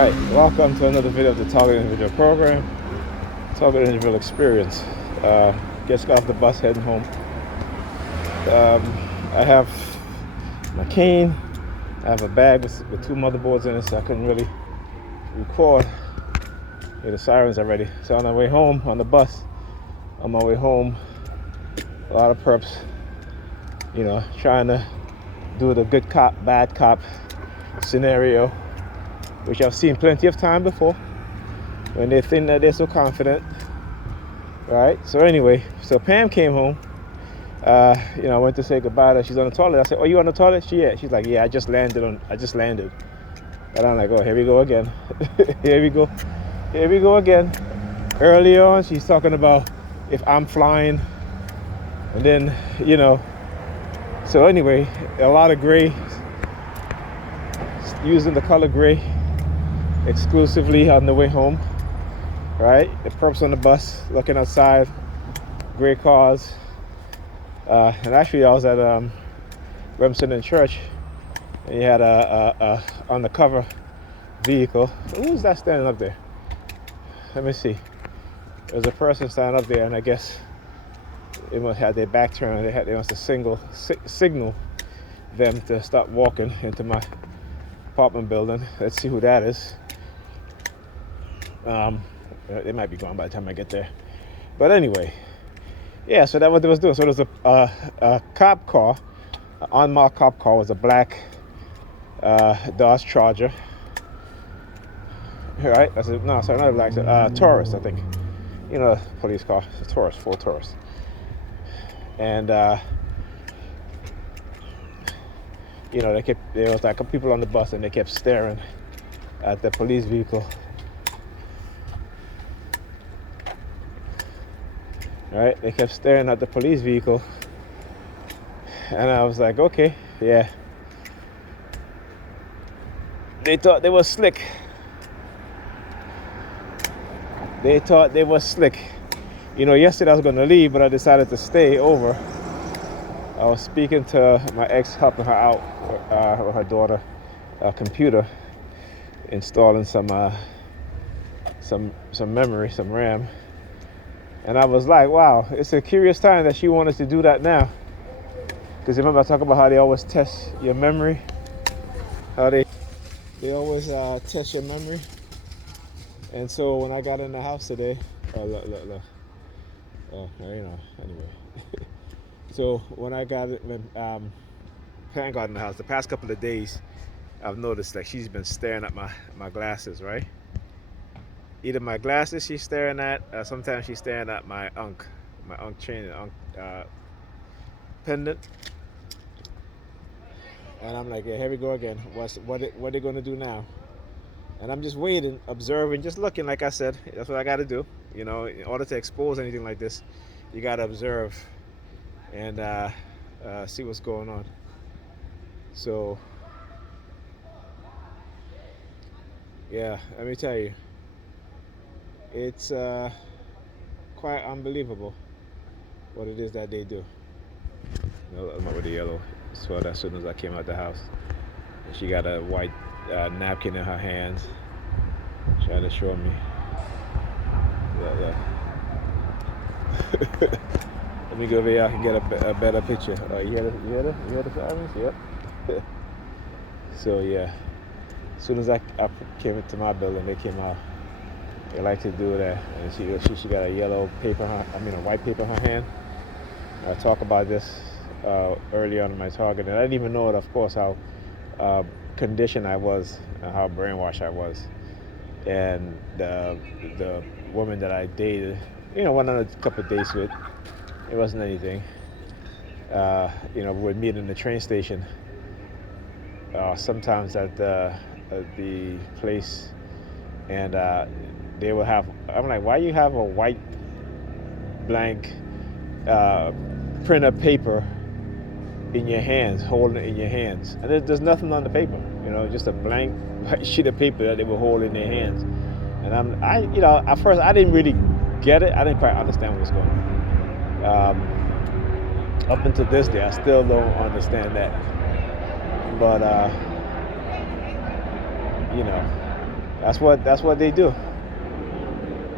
Alright, welcome to another video of the Target Individual Program, Target Individual Experience. Just got off the bus heading home. I have my cane, I have a bag with two motherboards in it, so I couldn't really record. The sirens are ready. So on my way home, on the bus, on my way home, a lot of perps, trying to do the good cop, bad cop scenario, which I've seen plenty of time before, when they think that they're so confident, right? So anyway, so Pam came home. I went to say goodbye to her. She's on the toilet. I said, "Oh, you on the toilet?" She's like, "Yeah, I just landed." And I'm like, "Oh, here we go again." Here we go again. Early on, she's talking about if I'm flying, and then So anyway, a lot of gray, using the color gray exclusively on the way home, right? The perps on the bus looking outside, gray cars. And actually I was at Remsen in Church, and you had a undercover vehicle. Who's that standing up there? Let me see. There's a person standing up there, and I guess they must have their back turned. They must have signal them to stop walking into my apartment building. Let's see who that is. They might be gone by the time I get there. But anyway, yeah, so that's what they was doing. So there's a cop car, an unmarked cop car, was a black Dodge Charger. Right? Not a black, Taurus, I think. Police car, it's a Taurus, Ford Taurus. And there was like a couple people on the bus, and they kept staring at the police vehicle. Right? They kept staring at the police vehicle, and I was like, okay, yeah. They thought they were slick. Yesterday I was going to leave, but I decided to stay over. I was speaking to my ex, helping her out with her daughter, computer, installing some memory, some RAM. And I was like, wow, it's a curious time that she wanted to do that now. Because remember I talk about how they always test your memory? How they always test your memory. And so when I got in the house today, look. Anyway. So when I got it, Pam got in the house, the past couple of days, I've noticed that she's been staring at my glasses, right? Either my glasses she's staring at, sometimes she's staring at my Ankh chain and Ankh pendant. And I'm like, yeah, here we go again. What are they gonna do now? And I'm just waiting, observing, just looking. Like I said, that's what I got to do. In order to expose anything like this, you got to observe and see what's going on. So, yeah, let me tell you, it's quite unbelievable what it is that they do. I'm with the yellow sweater as soon as I came out the house. And she got a white napkin in her hands, trying to show me. Yeah. Let me go over here. I can get a better picture. You hear the sirens? Yep. So yeah, as soon as I came into my building, they came out. They like to do that, and she got a white paper in her hand. I talked about this early on in my Target, and I didn't even know it, of course, how conditioned I was and how brainwashed I was. And the woman that I dated, went on a couple of dates with, it wasn't anything. We'd meet in the train station, sometimes at the place, and they would have, I'm like, why you have a white blank printer paper in your hands, holding it in your hands, and there's nothing on the paper, just a blank sheet of paper that they were holding in their hands. And at first I didn't really get it. I didn't quite understand what was going on. Up until this day, I still don't understand that. But That's what they do.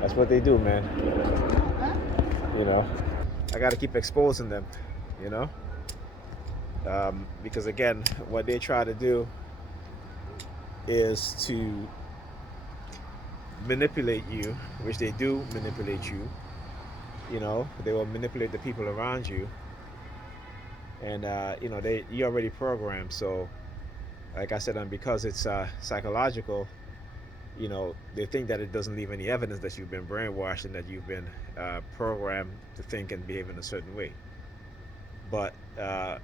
That's what they do, man. You know, I got to keep exposing them. You know, because again, what they try to do is to manipulate you, which they do manipulate you. You know, they will manipulate the people around you, and you already programmed. So, like I said, because it's psychological, they think that it doesn't leave any evidence that you've been brainwashed and that you've been programmed to think and behave in a certain way. But like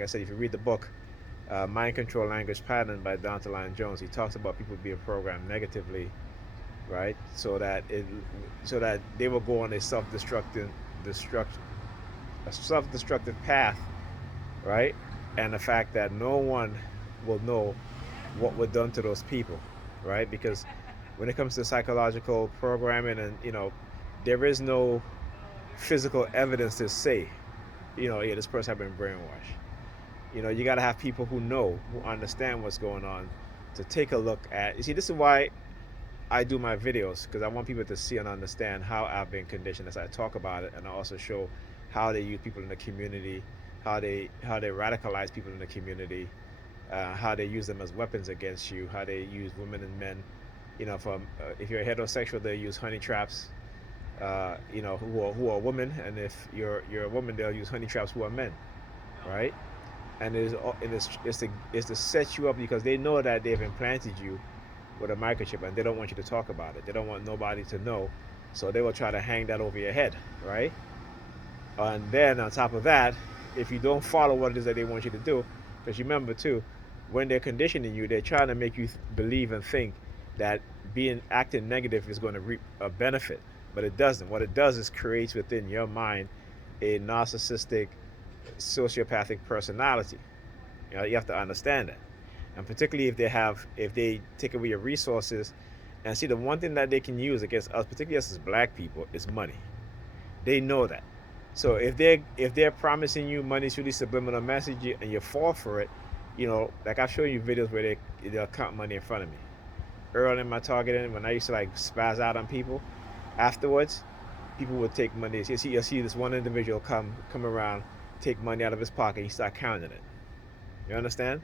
I said, if you read the book Mind Control Language Pattern by Dr. Lyon Jones, he talks about people being programmed negatively, right? So that they will go on a self-destructive path, right? And the fact that no one will know what was done to those people, right? Because when it comes to psychological programming, and there is no physical evidence to say, yeah, this person has been brainwashed. You got to have people who understand what's going on, to take a look at. You see, this is why I do my videos, because I want people to see and understand how I've been conditioned as I talk about it, and I also show how they use people in the community, how they radicalize people in the community, how they use them as weapons against you, how they use women and men. From if you're heterosexual, they use honey traps. Who are women, and if you're a woman, they'll use honey traps who are men, right? And it's to set you up, because they know that they've implanted you with a microchip, and they don't want you to talk about it. They don't want nobody to know, so they will try to hang that over your head, right? And then on top of that, if you don't follow what it is that they want you to do, because remember too, when they're conditioning you, they're trying to make you believe and think that being acting negative is going to reap a benefit, but it doesn't. What it does is creates within your mind a narcissistic, sociopathic personality. You have to understand that, and particularly if they take away your resources, and see, the one thing that they can use against us, particularly us as black people, is money. They know that. So if they're promising you money through these subliminal messages and you fall for it, like I've shown you videos where they'll count money in front of me. Early in my targeting, when I used to like spaz out on people, afterwards, people would take money. You'll see this one individual come around, take money out of his pocket, and he start counting it. You understand?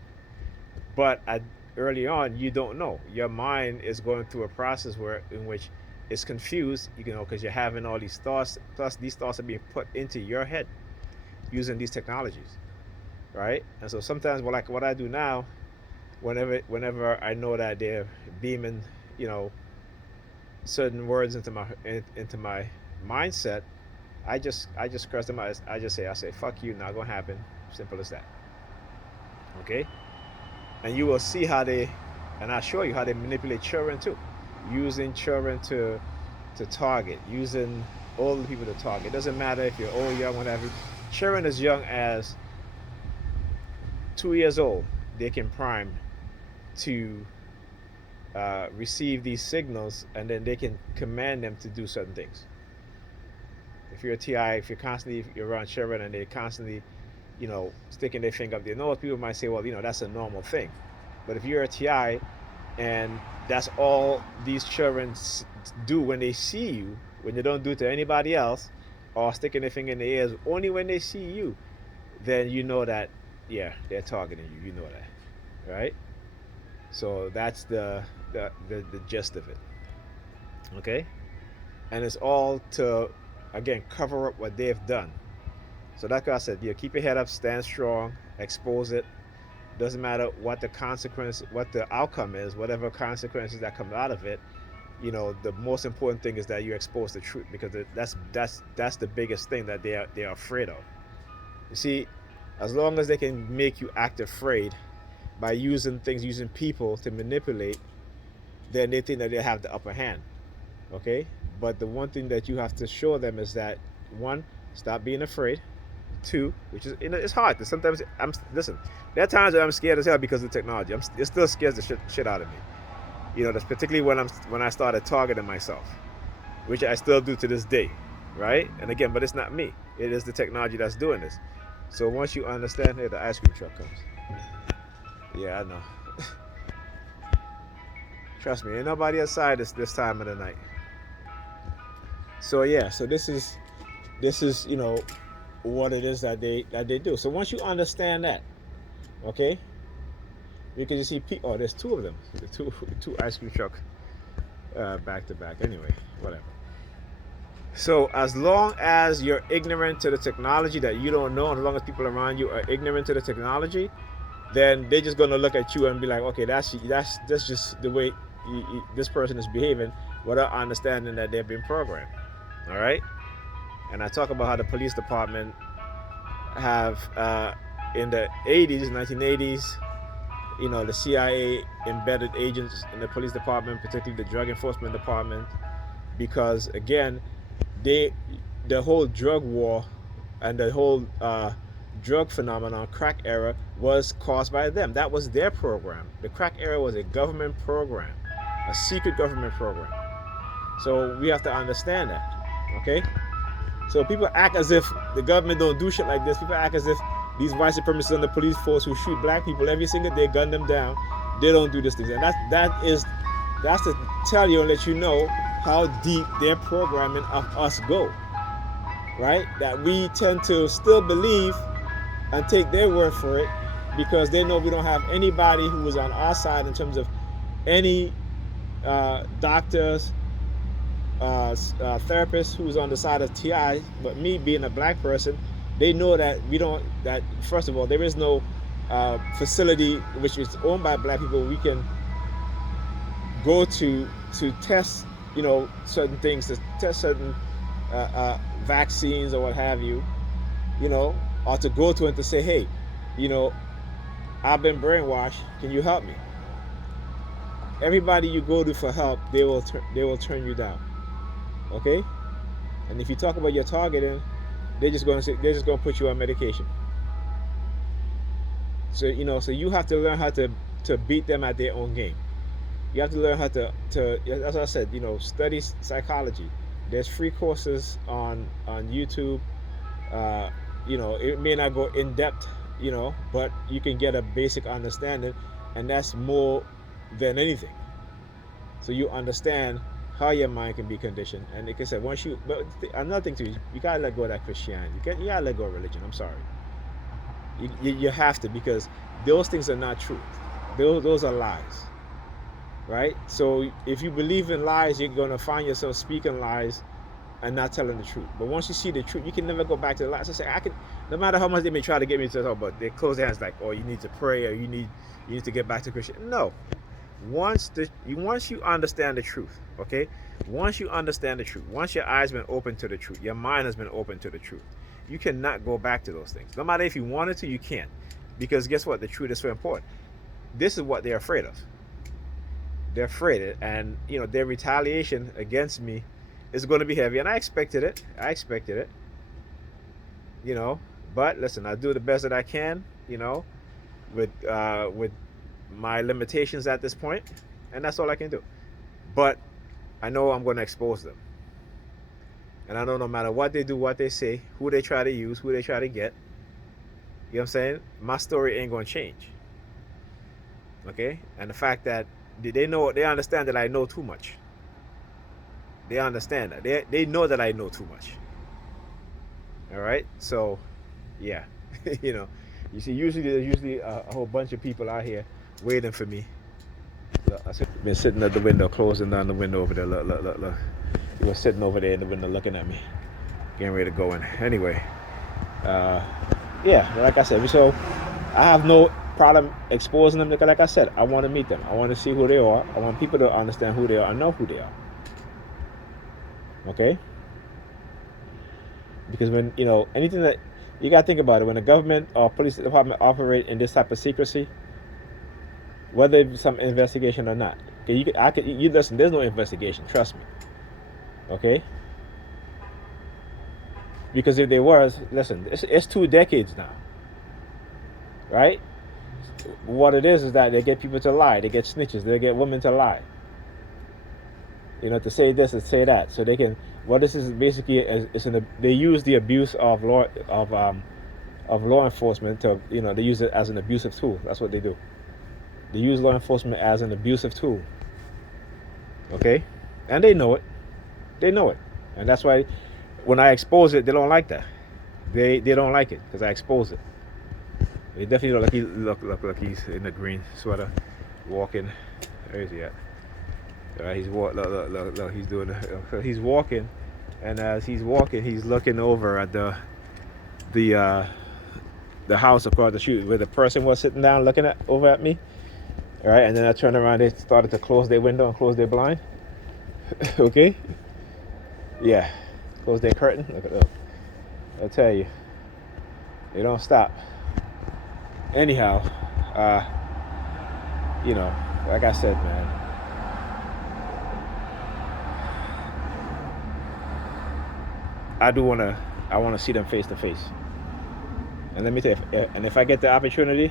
But early on, you don't know. Your mind is going through a process in which it's confused, because you're having all these thoughts. Plus, these thoughts are being put into your head using these technologies, right? And so sometimes, like what I do now, whenever I know that they're beaming, certain words into my mindset, I just curse them out. I say, fuck you, not gonna happen. Simple as that. Okay? And you will see and I'll show you how they manipulate children too, using children to target, using older people to target. It doesn't matter if you're old, young, whatever. Children as young as 2 years old, they can prime to receive these signals, and then they can command them to do certain things. If you're a TI, if you're around children and they're constantly, sticking their finger up their nose, people might say, well, that's a normal thing. But if you're a TI and that's all these children do when they see you, when they don't do it to anybody else, or sticking their finger in their ears only when they see you, then you know that, yeah, they're targeting you. You know that, right? So that's the gist of it. Okay, and it's all to, again, cover up what they've done. So like I said, yeah, keep your head up, stand strong, expose it. Doesn't matter what the consequence, what the outcome is, whatever consequences that come out of it. The most important thing is that you expose the truth, because that's the biggest thing that they are afraid of. You see, as long as they can make you act afraid by using people to manipulate, then they think that they have the upper hand. Okay, but the one thing that you have to show them is that, one, stop being afraid. Two, which is, it's hard. Sometimes listen. There are times that I'm scared as hell because of the technology. It still scares the shit out of me. That's particularly when I started targeting myself, which I still do to this day, right? And again, but it's not me. It is the technology that's doing this. So once you understand, hey, the ice cream truck comes. Yeah, I know. Trust me, ain't nobody outside this time of the night. So yeah, so this is what it is that they do. So once you understand that, okay, because you see people. Oh, there's two of them. The two ice cream truck back to back. Anyway, whatever. So as long as you're ignorant to the technology that you don't know, and as long as people around you are ignorant to the technology, then they're just gonna look at you and be like, okay, that's just the way this person is behaving, without understanding that they're being programmed. All right. And I talk about how the police department have in the 80s, 1980s, the CIA embedded agents in the police department, particularly the drug enforcement department, because again, they the whole drug war and the whole drug phenomenon, crack era, was caused by them. That was their program. The crack era was a government program, a secret government program. So we have to understand that, okay? So people act as if the government don't do shit like this. People act as if these white supremacists and the police force who shoot black people every single day, gun them down, they don't do this thing. And that's to tell you and let you know how deep their programming of us go, right? That we tend to still believe and take their word for it, because they know we don't have anybody who is on our side in terms of any doctors, therapist who's on the side of TI. But me being a black person, they know that we don't. That first of all, there is no facility which is owned by black people we can go to test, certain things, to test certain vaccines or what have you, or to go to and to say, hey, I've been brainwashed. Can you help me? Everybody you go to for help, they will turn you down. Okay, and if you talk about your targeting, they're just going to put you on medication. So so you have to learn how to beat them at their own game. You have to learn how to as I said, study psychology. There's free courses on YouTube. It may not go in depth, but you can get a basic understanding, and that's more than anything. So you understand how your mind can be conditioned. And like I said, but another thing too, you gotta let go of that Christianity. You gotta let go of religion. I'm sorry. You have to, because those things are not truth. Those are lies, right? So if you believe in lies, you're gonna find yourself speaking lies and not telling the truth. But once you see the truth, you can never go back to the lies. I say, no matter how much they may try to get me to talk about, they close their hands like, oh, you need to pray, or you need to get back to Christian. No. Once you understand the truth, okay? Once you understand the truth, once your eyes been open to the truth, your mind has been open to the truth, you cannot go back to those things. No matter if you wanted to, you can't. Because guess what? The truth is so important. This is what they're afraid of. They're afraid, and their retaliation against me is going to be heavy, and I expected it. But listen, I do the best that I can, with my limitations at this point, and that's all I can do. But I know I'm going to expose them, and I know no matter what they do, what they say, who they try to use, who they try to get, you know what I'm saying, my story ain't going to change. Okay? And the fact that they understand that I know too much. They understand that. They know that I know too much. All right? So yeah. You see, there's a whole bunch of people out here waiting for me. Look, I've been sitting at the window, closing down the window over there. Look. He was sitting over there in the window looking at me, getting ready to go in. Anyway, yeah, like I said, so I have no problem exposing them, because like I said, I want to meet them. I want to see who they are. I want people to understand who they are and know who they are. Okay? Because when, anything that, you got to think about it, when the government or police department operate in this type of secrecy, whether it's some investigation or not. Okay, you listen, there's no investigation, trust me. Okay? Because if there was, listen, it's 2 decades now. Right? What it is that they get people to lie. They get snitches. They get women to lie. To say this and say that, so they can. What this is basically they use the abuse of law enforcement to they use it as an abusive tool. That's what they do. They use law enforcement as an abusive tool. Okay, and they know it. They know it, and that's why when I expose it, they don't like that. They don't like it because I expose it. They definitely look like look he's in the green sweater, walking. Where is he at? He's look, he's doing. He's walking, and as he's walking, he's looking over at the uh, the house across the street where the person was sitting down looking at over at me. All right, and then I turned around. They started to close their window and close their blind. Okay, yeah, close their curtain. Look at that. I'll tell you, they don't stop. Anyhow, uh, like I said, man, I wanna see them face to face. And let me tell you, and if I get the opportunity,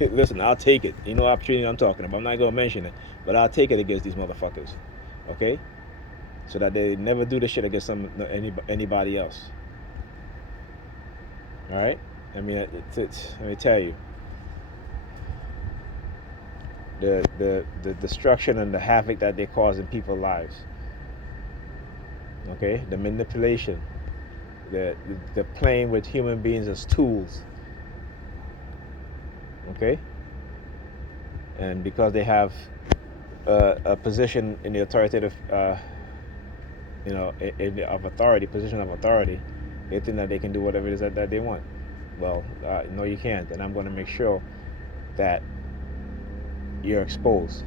listen, I'll take it. You know, opportunity I'm talking about. I'm not gonna mention it, but I'll take it against these motherfuckers. Okay, so that they never do this shit against anybody else. All right. I mean, let me tell you, the destruction and the havoc that they cause in people's lives. Okay, the manipulation, the playing with human beings as tools. Okay, and because they have a position in the authoritative, of authority, position of authority, they think that they can do whatever it is that they want. Well, no, you can't, and I'm going to make sure that you're exposed.